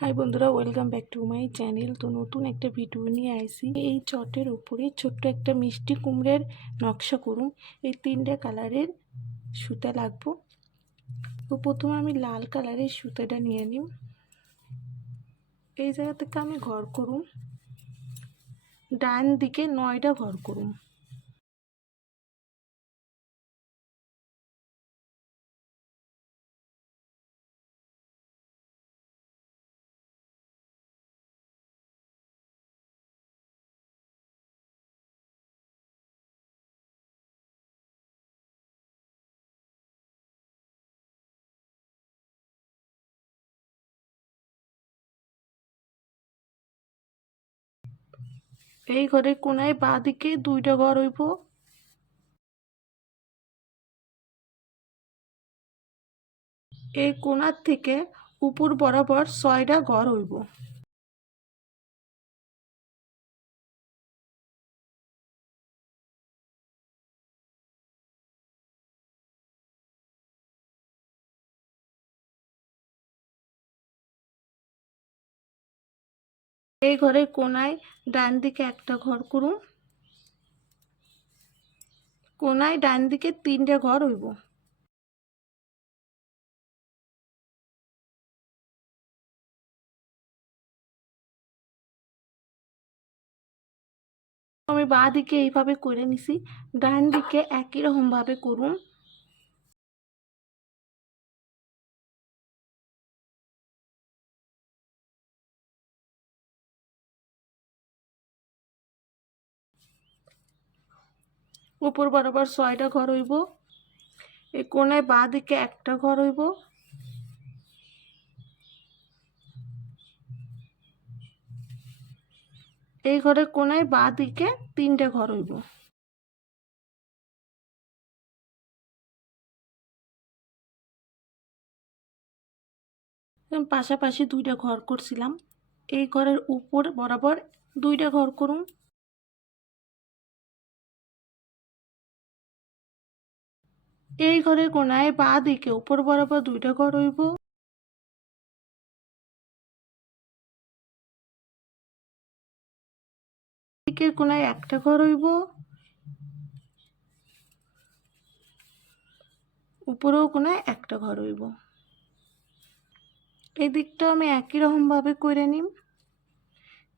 High বন্ধুরা, welcome back to my channel. তো নতুন একটা ভিডিও নিয়ে আইসি। এই চটের উপরে ছোট্ট একটা মিষ্টি কুমড়ের নকশা করুন। এই তিনটে কালারের সুতা লাগবো। তো প্রথমে আমি লাল কালারের সুতাটা নিয়ে নিই। এই জায়গা থেকে আমি ঘর করুন, ডান দিকে 9টা ঘর করুন। এই ঘরের কোনায় বাঁ দিকে 2টা ঘর হইব। এই কোনার থেকে উপর বরাবর 6টা ঘর হইব। এই ঘরের কোনায় ডান দিকে একটা ঘর করুন। কোনায় ডান দিকে 3টে ঘর হইব। আমি বাঁ দিকে এইভাবে করে নিছি, ডান দিকে একই রকম ভাবে করুন। উপর বরাবর 6টা ঘর হইব। এই কোণায় বাঁ দিকে একটা ঘর হইব। এই ঘরের কোণায় বাঁ দিকে 3টে ঘর হইব। পাশাপাশি 2টা ঘর করছিলাম। এই ঘরের উপর বরাবর 2টা ঘর করুন। এই ঘরের কোণায় বাঁ দিকে উপর বরাবর 2টা ঘর হইব। দিকের কোণায় একটা ঘর হইব। উপরেও কোণায় একটা ঘর হইব। এই দিকটা আমি একই রকম ভাবে করে নিম।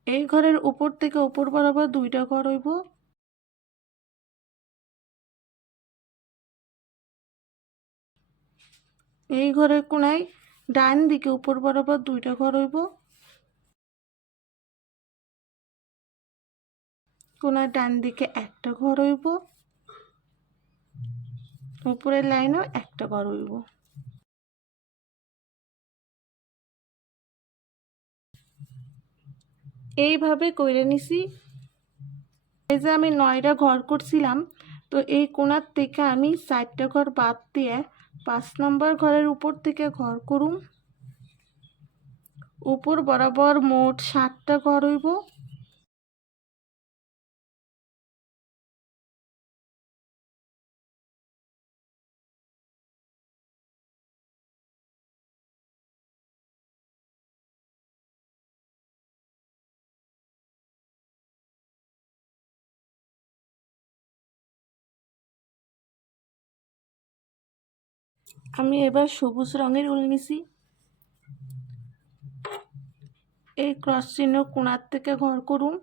এই ঘরের উপর থেকে উপর বরাবর 2টা ঘর হইব। এই ঘরের কোণায় ডান দিকে উপর বরাবর 2টা ঘর হইব। কোণার ডান দিকে একটা ঘর হইব। উপরের লাইনেও একটা ঘর হইব। এইভাবে কইরে নিছি। এই যে আমি 9টা ঘর করছিলাম, তো এই কোণার থেকে আমি 4টা ঘর বাদ দিয়ে 5 নম্বর ঘরের উপর থেকে ঘর করুম। উপর বরাবর মোট 7টা ঘর হইব। আমি এবার সবুজ রঙের উল নিছি। এই ক্রস চিহ্ন কোণার থেকে ঘর করুন।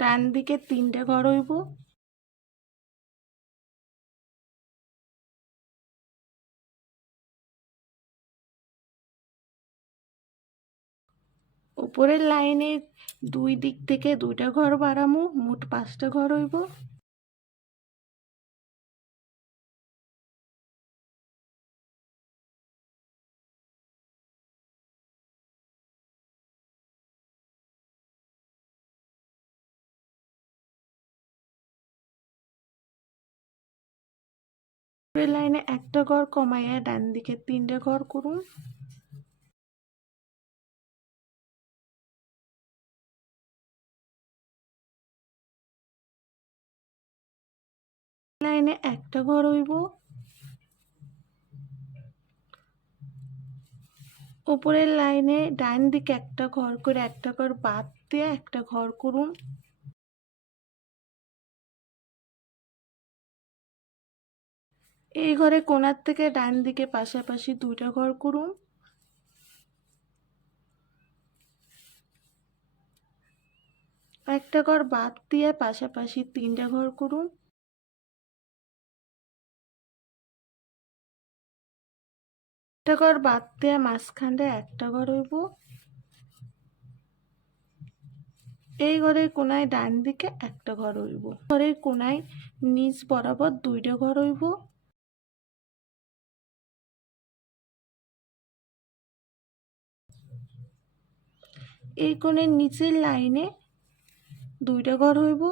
ডান দিকে 3টে ঘর হইব। উপরের লাইনে 2 দিক থেকে 2টা ঘর বাড়ামু, মোট 5টা ঘর হইব। উপরের লাইনে একটা ঘর কমাইয়া ডান দিকে 3টে ঘর করুন। লাইনে একটা ঘর হইব। উপরের লাইনে ডান দিকে একটা ঘর করে একটা ঘর বাদ দিয়ে একটা ঘর করুন। এই ঘরে কোণার থেকে ডান দিকে পাশাপাশি দুইটা ঘর করুন। একটা ঘর বাদ দিয়ে পাশাপাশি তিনটা ঘর করুন। একটা ঘর বাদ দিয়ে মাঝখানে একটা ঘর হইব। এই ঘরের কোনায় ডান দিকে একটা ঘর হইব। ঘরের কোনায় নিচ বরাবর দুইটা ঘর হইব। এই কোণের নিচের লাইনে দুইটা ঘর হইব।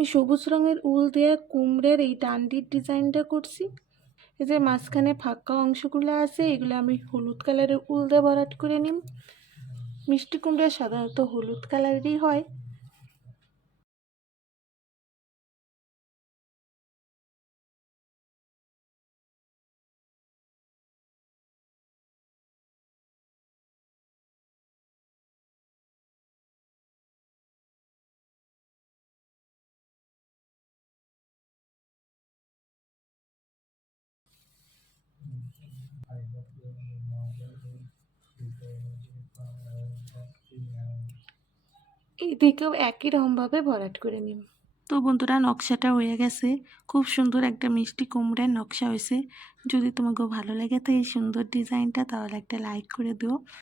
সবুজ রঙের উল দিয়ে কুমড়ের এই ডান্ডির ডিজাইনটা করছি। এই যে মাঝখানে ফাঁকা অংশগুলো আছে এগুলো আমি হলুদ কালারের উল দিয়ে ভরাট করে নিম। মিষ্টি কুমড়া সাধারণত হলুদ কালারেরই হয়। এদিকেও একই রকমভাবে ভরাট করে নিন। তো বন্ধুরা নকশাটা হয়ে গেছে। খুব সুন্দর একটা মিষ্টি কুমড়ার নকশা হয়েছে। যদি তোমাকে ভালো লাগে তো এই সুন্দর ডিজাইনটা তাহলে একটা লাইক করে দিও।